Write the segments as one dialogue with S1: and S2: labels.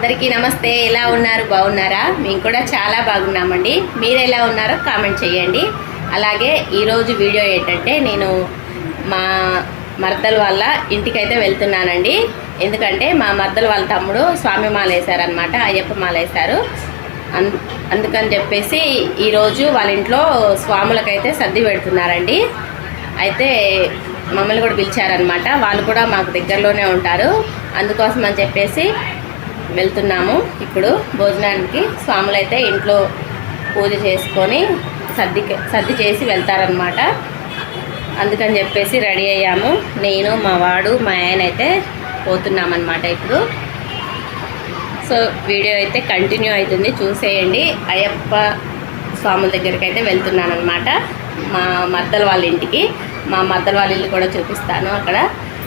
S1: అందరికీ నమస్తే. ఎలా ఉన్నారు? బాగున్నారా? మేము కూడా చాలా బాగున్నామండి. మీరు ఎలా ఉన్నారో కామెంట్ చేయండి. అలాగే ఈరోజు వీడియో ఏంటంటే నేను మా మర్దల వాళ్ళ ఇంటికైతే వెళ్తున్నానండి. ఎందుకంటే మా మర్దల వాళ్ళ తమ్ముడు స్వామి మాల వేశారనమాట అయ్యప్ప మాల వేశారు అందుకని చెప్పేసి ఈరోజు వాళ్ళ ఇంట్లో స్వాములకైతే సర్ది పెడుతున్నారండి. అయితే మమ్మల్ని కూడా పిలిచారనమాట వాళ్ళు కూడా మాకు దగ్గరలోనే ఉంటారు. అందుకోసం అని చెప్పేసి వెళ్తున్నాము. ఇప్పుడు భోజనానికి స్వాములు అయితే ఇంట్లో పూజ చేసుకొని సర్ది సర్ది చేసి వెళ్తారనమాట అందుకని చెప్పేసి రెడీ అయ్యాము. నేను మా వాడు మా ఆయన అయితే పోతున్నామన్నమాట ఇప్పుడు. సో వీడియో అయితే కంటిన్యూ అవుతుంది. చూసేయండి. అయ్యప్ప స్వాముల దగ్గరికి అయితే వెళ్తున్నాను అనమాట మా మద్దల వాళ్ళ ఇంటికి. మా మద్దల వాళ్ళ ఇల్లు కూడా చూపిస్తాను అక్కడ.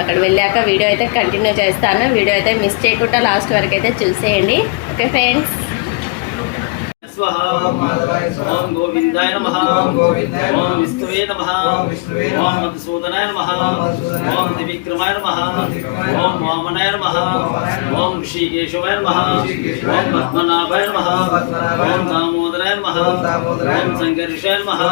S1: అక్కడ వెళ్ళాక వీడియో అయితే కంటిన్యూ చేస్తాను. వీడియో అయితే మిస్ చేయకుండా లాస్ట్ వరకు అయితే చూసేయండి ఓకే ఫ్రెండ్స్
S2: गोविंदाय नमः ओम विष्णुवे नमः ओम मधुसूदनाय नमः ओम त्रिविक्रमाय नमः ओम वामनाय नमः ओम ऋषिकेशवाय नमः ओम पद्मनाभाय नमः ओम दामोदराय नमः ओम संघर्षाय नमः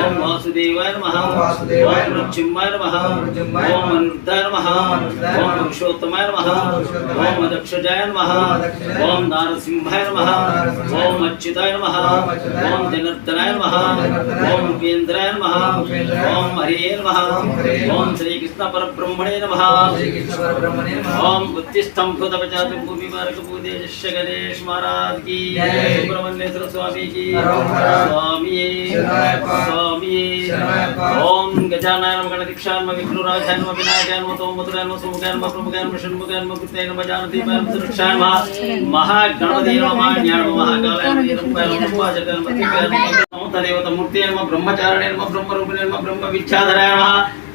S2: ओम वासुदेवाय नमः ओम रक्षिमाय नमः ओम अनिरुद्धाय नमः ओम पुरुषोत्तमाय नमः ओम मदक्षजाय नमः ओम नारसिंहाय नमः ओम अच्युताय नमः ओम नृत्यनाय नमः। ओम केन्द्राय नमः। ओम हरिये नमः। ओम श्री कृष्ण परब्रह्मणे नमः। ओम बुद्धिस्थम खुद बचात भूमि मार्ग भूदेश गणेश महाराज की। सुब्रमण्येश्वर स्वामी की। स्वामी स्वामी ओम गजानन नमः गणदीक्षाय नमः विष्णुराजाय नमः विनायकाय नमः तोमतुराय नमः सुमुखाय नमः प्रमुखाय नमः षण्मुखाय नमः कृताय नमः जानति नमः सुरक्षाय नमः। महागणपति नमः ज्ञान महाकालाय नमः रूपाय नमः जगन्मतिकाय మూర్తి నమ బ్రహ్మచారిణే నమ బ్రహ్మరూపిణే నమ బ్రహ్మ విచ్ఛాధరాయ నమ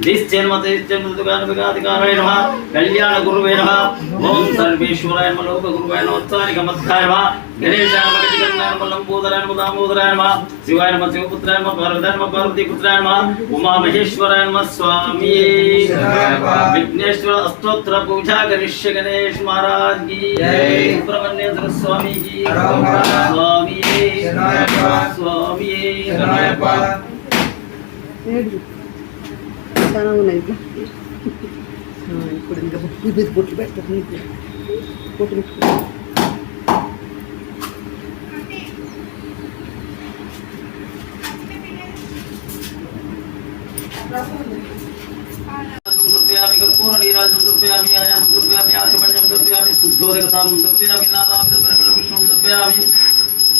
S2: నిశ్చన్మ తేశ్చన్మృతుగానుగాధికారాయ నమ కళ్యాణ గురువే నమ. ఓం సర్వేశ్వరాయ నమ లోక గురువాయ నమ ఉత్తానిక మధ్యాయ నమ. గణేశాయ నమ గజగన్నాయ నమ లంబోదరాయ నమ దామోదరాయ నమ. శివాయ నమ శివపుత్రాయ నమ పార్వతాయ నమ పార్వతీపుత్రాయ నమ. ఉమా మహేశ్వరాయ నమ స్వామి. విఘ్నేశ్వర అష్టోత్తర పూజా గణేష్ మహారాజ్కి. సుబ్రహ్మణ్యేశ్వర స్వామి కి. స్వామి. ಶರಣಪ್ಪ
S3: ಸ್ವಾಮಿಯೇ ಶರಣಪ್ಪ ಹೇಳಿ ಚೆನ್ನಾಗಿ ಹಾಂ ಕೊಡಿ ಈಗ ಬುಟ್ಟಿ ಬಿದ್ದು ಬುಟ್ಟಿ ಬಿಟ್ಟು ಬುಟ್ಟಿ
S2: ಬಿಟ್ಟು द्रव्यामि कर्पूरणी राजं द्रव्यामि आयां द्रव्यामि आचमण्यं द्रव्यामि शुद्धोदकतां द्रव्यामि नानां द्रव्यं विष्णुं द्रव्यामि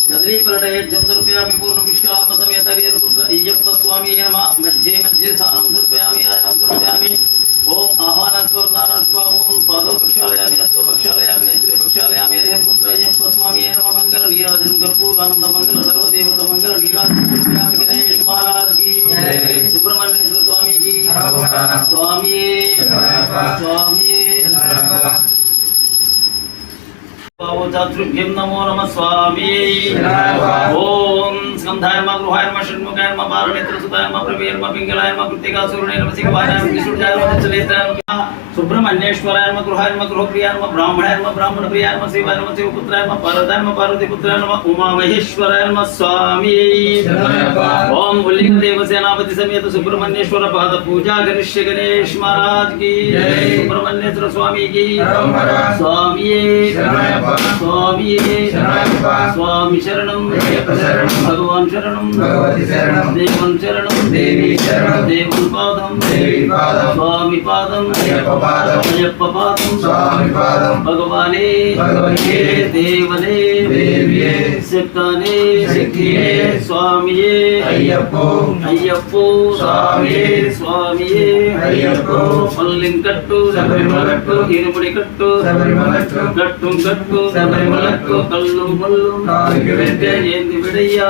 S2: समर्पयामि कदलीफलडयज्ञं समर्पयामि पूर्णपुष्कामसमेतवीरपुत्र अय्यप्प स्वामी नमः मध्ये मध्ये स्थानं समर्पयामि आयां समर्पयामि ॐ आह्वानस्वर्णानस्व ॐ पादौ प्रक्षालयामि हस्तो प्रक्षालयामि नेत्रे प्रक्षालयामि हरिहरपुत्र अय्यप्प स्वामी नमः मङ्गलनीराजनं कर्पूरानन्दमङ्गल सर्वदेवतमङ्गल नीराजं समर्पयामि गणेश महाराज की। सुब्रह्मण्य स्वामी की। स्वामी स्वामी ఓం నమో నమ స్వామి. ఓం स्कंधायम गृहायम षण्मुखायम पारनेत्रसुतायम प्रवीयम पिंगलायम कृतिकासुरनेयम सिंहवायम विष्णुजायम चलेतायम सुब्रह्मण्येश्वरायम गृहायम गृहप्रियायम ब्राह्मणायम ब्राह्मणप्रियायम शिवायम शिवपुत्रायम पार्वतायम पार्वतीपुत्राय नमः उमामहेश्वरायम स्वामी ओम उल्लिंग देव सेनापति समेत सुब्रमण्येश्वर पाद पूजा गणेश गणेश महाराज की सुब्रमण्येश्वर स्वामी की स्वामी स्वामी स्वामी शरणम भगवान భగవాన్ శరణం.
S4: భగవతి శరణం.
S2: దేవుని పాదం.
S4: దేవి పాదం.
S2: స్వామి పాదం.
S4: అయ్యప్ప పాదం.
S2: అయ్యప్ప పాదం.
S4: స్వామి పాదం.
S2: భగవానే.
S4: భగవతే.
S2: దేవనే.
S4: దేవియే.
S2: శక్తానే. స్వామియే.
S4: అయ్యప్పో.
S2: అయ్యప్పో.
S4: స్వామియే.
S2: స్వామియే.
S4: అయ్యప్పో.
S2: పల్లింకట్టు
S4: శబరిమలట్టు
S2: ఇరుముడి కట్టు. కట్టు. కట్టు
S4: శబరిమలట్టు
S2: కల్లు
S4: పల్లు
S2: ఏంది విడయ్యా?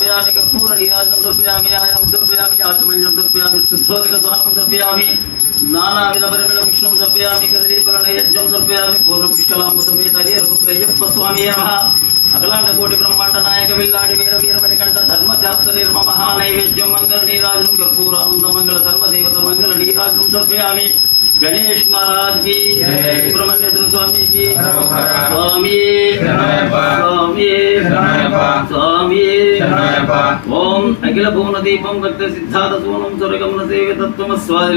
S2: చంద్రాభిషేకం
S4: స్వామికే
S2: భస్మాభిషేకం
S4: స్వామికే
S2: ఓం స్వామియే
S4: శరణయ్యప్ప
S2: ఓం మంగళ నీరాజం దర్పయామి కర్పూర నీరాజం దర్పయామి ఆయం దర్పయామి ఆచమయం దర్పయామి శుద్ధోదక స్వామం దర్పయామి నానావిధ పరిమళ విష్ణుం దర్పయామి కదలీఫల నైవేద్యం దర్పయామి పూర్ణపుష్కలాంబ సమేత హరిహరపుత్రయ్యప్ప స్వామి నమః. అఖలాండ కోటి బ్రహ్మాండ నాయక విల్లాడి వీర వీరమణి కంఠ ధర్మశాస్త్ర నిర్మ మహా నైవేద్యం మంగళ నీరాజం కర్పూరానంద మంగళ సర్వదేవత మంగళ నీరాజం దర్పయామి గణేష్ మహారాజ్కి
S4: జై.
S2: సుబ్రహ్మణ్యేశ్వర స్వామి కి
S4: నమః.
S2: స్వామి
S4: శరణయ్యప్ప.
S2: స్వామి
S4: శరణయ్యప్ప.
S2: స్వామి
S4: శరణయ్యప్ప.
S2: ఓం అఖిల భువన దీపం భక్త సిద్ధార్థ సూనం స్వర్గమున సేవ తత్వమ స్వాది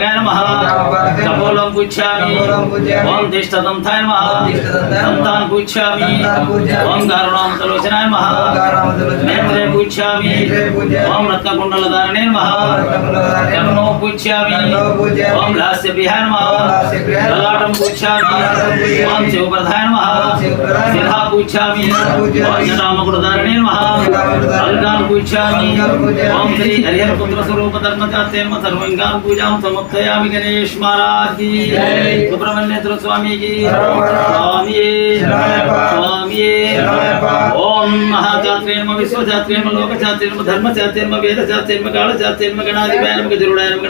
S2: नगाय
S4: नमः कपोलं
S2: पुच्छामि ॐ दिष्टदन्ताय
S4: नमः दन्तान् पुच्छामि
S2: ॐ गारुणां
S4: तलोचनाय नमः
S2: नेत्रे पुच्छामि ॐ
S4: रत्नकुण्डलधारणे नमः पूज्यामि।
S2: ओम लास्य
S4: बिहार महा।
S2: ललाटम पूज्यामि। ओम
S4: शिवप्रधाय नमः। सिद्धा
S2: पूज्यामि ओम
S4: जटामकुटधारिणे महा
S2: अलगान पूज्यामि। ओम
S4: श्री हरिहर पुत्र
S2: स्वरूप धर्म
S4: धर्मदाते नमः
S2: सर्वंगां पूजां समर्पयामि
S4: गणेश महाराज की।
S2: सुब्रमण्येश्वर स्वामी
S4: की स्वामी
S2: स्वामी ओम महाजात्रे
S4: नमः
S2: विश्वजात्रे नमः
S4: लोकजात्रे नमः
S2: धर्मजात्रे नमः वेदजात्रे नमः कालजात्रे नमः गणाधिपय नमः जरुडाय नमः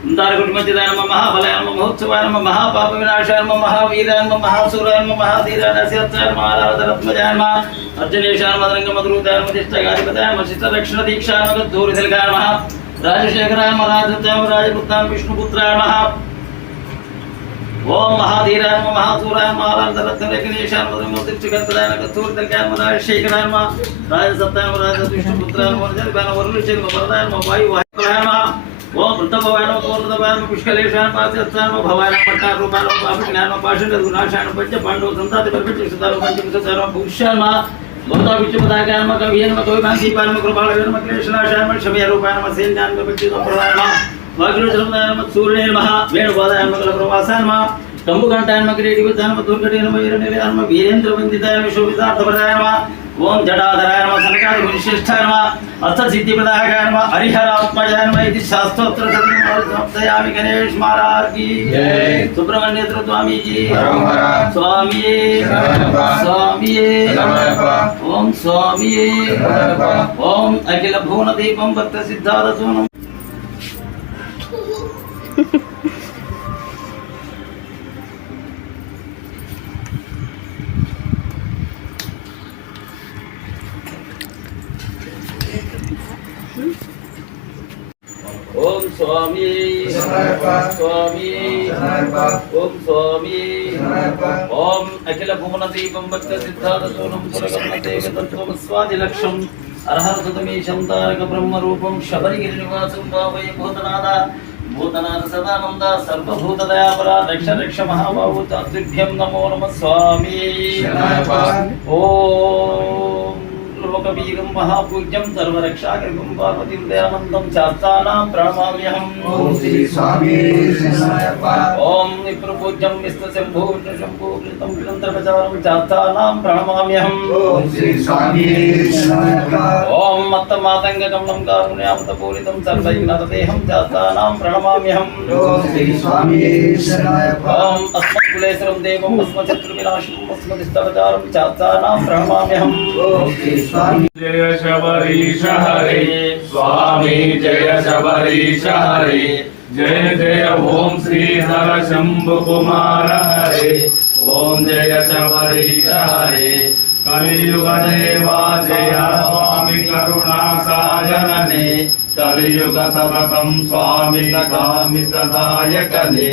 S2: தாரகுடுமத்திதாய நம
S4: மகாபலாய
S2: நம மகோத்சவாய நம
S4: மகாபாப
S2: விநாசாய
S4: நம
S2: மகாவீராய
S4: நம
S2: மகாசூராய நம மகாதீராய நசிரத்தாய நம ஆராதரத்மஜாய நம அர்ஜுனேஷாய நம தரங்க மதுரூதாய நம திஷ்டகாதிபதாய நம சிஷ்ட ரக்ஷண தீக்ஷாய நம தூரிதல்காய நம ராஜசேகராய நம ராஜத்தாய நம ராஜபுத்தாய விஷ்ணுபுத்ராய நம ஓம் மகாதீராய நம மகாசூராய நம ஆராதரத்ன ரக்ஷணேஷாய நம தரங்க திஷ்டகாதிபதாய நம தூரிதல்காய நம ராஜசேகராய நம ராஜசத்தாய நம ராஜவிஷ்ணுபுத்ராய நம ராஜபுத்தாய நம வரலுச்சே நம வரதாய நம வாயு வாயு நம మధురూతాయనమ దిష్టగాధిపతాయనమ శిష్టరక్షణ దీక్షాయనమ గద్దూరి తిలకాయనమ రాజశేఖరాయమ రాజతామ రాజపుత్రామ విష్ణుపుత్రాయ మహా ఓం మహాధీరాయ నమ మహాసూరాయ నమ ఆనందరత్నరేఖనేశాయ నమ మోతిర్చిగంతరాయ నమ కస్తూరి తిలకాయ నమ రాజశేఖరాయ నమ రాజసత్తాయ నమ రాజ విష్ణుపుత్రాయ నమ వరజలిపాయ నమ వరుణుచే నమ వరదాయ నమ వాయు వాయురాయ నమ ఓం వృద్ధభవాయ నమ పూర్ణభవాయ నమ పుష్కలేశాయ నమ పాశ్చాత్యాయ నమ భవాయ నమ పట్టారూపాయ నమ పాపిజ్ఞాయ నమ పాషండ గుణాశాయ నమ పంచ పాండవ సంతాతి పరిపటి సుతార పంచమిషాయ నమ భూష్యాయ నమ గోతా విష్ణుపదాయ నమ కవియ నమ కవికాంతీపాయ నమ కృపాళ నమ క్లేశనాశాయ నమ క్షమయ రూపాయ నమ సేన్యాయ నమ భక్తి సంప్రదాయ నమ వాగ్యోజనమదాయ నమ సూర్యే నమ వేణుపాదాయ నమ కల ప్రవాసాయ నమ కంబుకంఠాయ నమ కిరీటి విద్యాయ నమ దుర్గటే నమ వీరనిలయ నమ వీరేంద్ర వందితాయ నమ శోభితార్థపదాయ నమ ఓం జటాధరాయ నమ సనకాది మునిశ్రేష్ఠాయ నమ అర్థ సిద్ధి ప్రదాయకాయ నమ హరిహరాత్మజాయ నమ ఇది శాస్త్రోత్తర సమర్పయామి గణేష్ మహారాజ్కి
S4: హరహర.
S2: స్వామి. స్వామి
S4: శరణయ్యప్ప.
S2: ఓం స్వామి. ఓం అఖిల భువన దీపం భక్త సిద్ధార్థ సోనం ఓం స్వామి. స్వామి. ఓం స్వామి. ఓం అఖిల భువన దీపం భక్త సిద్ధార్థ సోనం సురగణ దేవ తత్వం స్వాది లక్ష్యం అర్హర సుతమీశం తారక బ్రహ్మ రూపం శబరిగిరి నివాసం బావయ భూతనాథ భూతనాథ సదానంద సర్వభూత దయాపర రక్ష రక్ష మహాబాహు తాతృభ్యం నమో నమ స్వామి. ఓం लोकवीरं महापूज्यं सर्वरक्षाकृतं पार्वतीं दयानन्दं शास्त्राणां
S4: प्रणमाम्यहम् ॐ श्री स्वामी
S2: ॐ विप्रपूज्यं विश्वशम्भो विष्णुशम्भो कृतं कृतन्त्रप्रचारं शास्त्राणां प्रणमाम्यहम्
S4: ॐ श्री स्वामी ॐ
S2: मत्तमातङ्गकमलं कारुण्यां सर्वैर्नतदेहं शास्त्राणां प्रणमाम्यहम् ॐ
S4: श्री स्वामी ॐ अस्म
S2: ఓం అస్మత్కులేశ్వరం దేవం అస్మశత్రువినాశనం అస్మదిష్టవచారం చాత్సానాం ప్రణమామ్యహం
S4: ఓం శ్రీ స్వామి
S5: జయ శబరీష హరి స్వామి జయ శబరీష హరి జయ జయ ఓం శ్రీ హర శంభు కుమార హరి ఓం జయ శబరీష హరి కలియుగ దేవా జయ స్వామి కరుణా సాజననే కలియుగ సతతం స్వామి కామితదాయకనే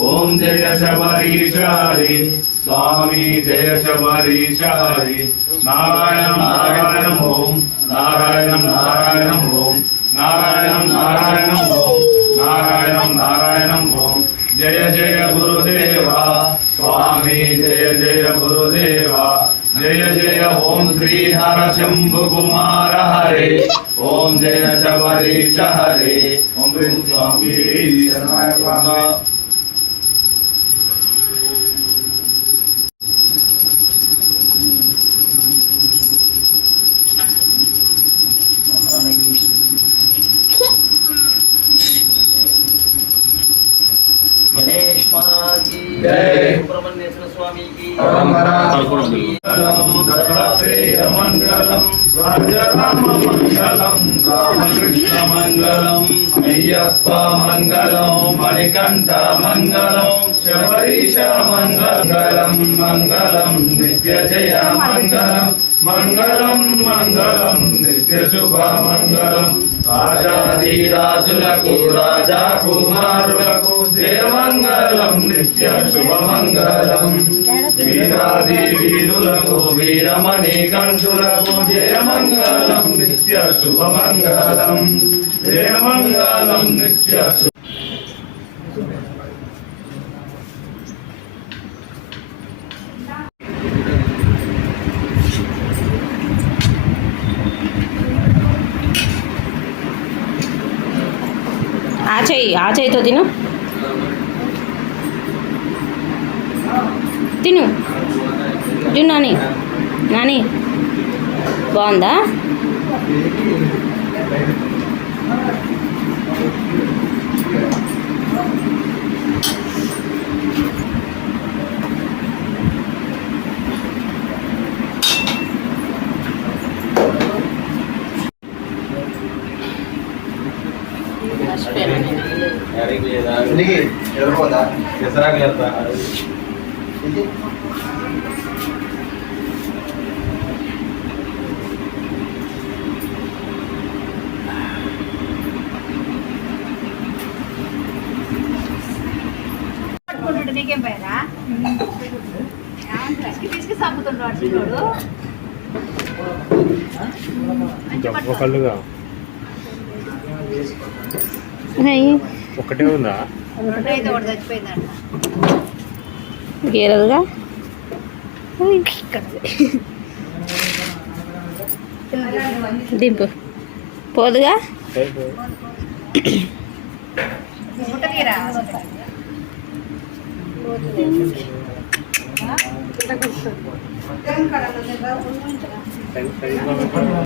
S5: ఓం జయ శబరీష హరి స్వామి జయ శబరీష హరి నారాయణం నారాయణం ఓం. నారాయణం నారాయణం ఓం. నారాయణం నారాయణం ఓం. నారాయణం నారాయణం ఓం. జయ జయ గురుదేవా. స్వామి జయ జయ గురుదేవా. జయ జయ ఓం శ్రీ ఓం జయ శబరీష హరే ఓం స్వామి శరణాయప్ప
S2: గణేష్ మహారాజ్కి
S4: జై.
S2: సుబ్రహ్మణ్యేశ్వర స్వామి కి
S5: మంగళం దత్తాత్రేయ మంగళం రాజరామ మంగళం రామకృష్ణ మంగళం అయ్యప్ప మంగళం మణికంఠ మంగళం శబరీష మంగళం మంగళం నిత్య జయ మంగళం. మంగళం మంగళం నిత్య శుభ మంగళం. రాజాధిరాజులకు రాజా కుమారులకు దేవంగళం నిత్య శుభ మంగళం. వీరాది వీరులకు వీరమణి కంఠులకు జయమంగళం నిత్య శుభమంగళం దేవంగళం నిత్య
S1: చెయ్యి ఆ చేయితో తిను. తిను. తిను నాని నాని. బాగుందా
S4: ఇంటికి ఎవరిపోతా
S6: పట్టుకుంటుంటే నీకేం పోయారా పిసికి మంచి పట్టు
S7: ఒకళ్ళుగా ఒకటే ఉందా
S6: అయితే ఒకటి చచ్చిపోయిందంట
S1: గీరదుగా దింపు పోదుగా
S6: ముట్ట తీరా
S7: సైజ్ బాగా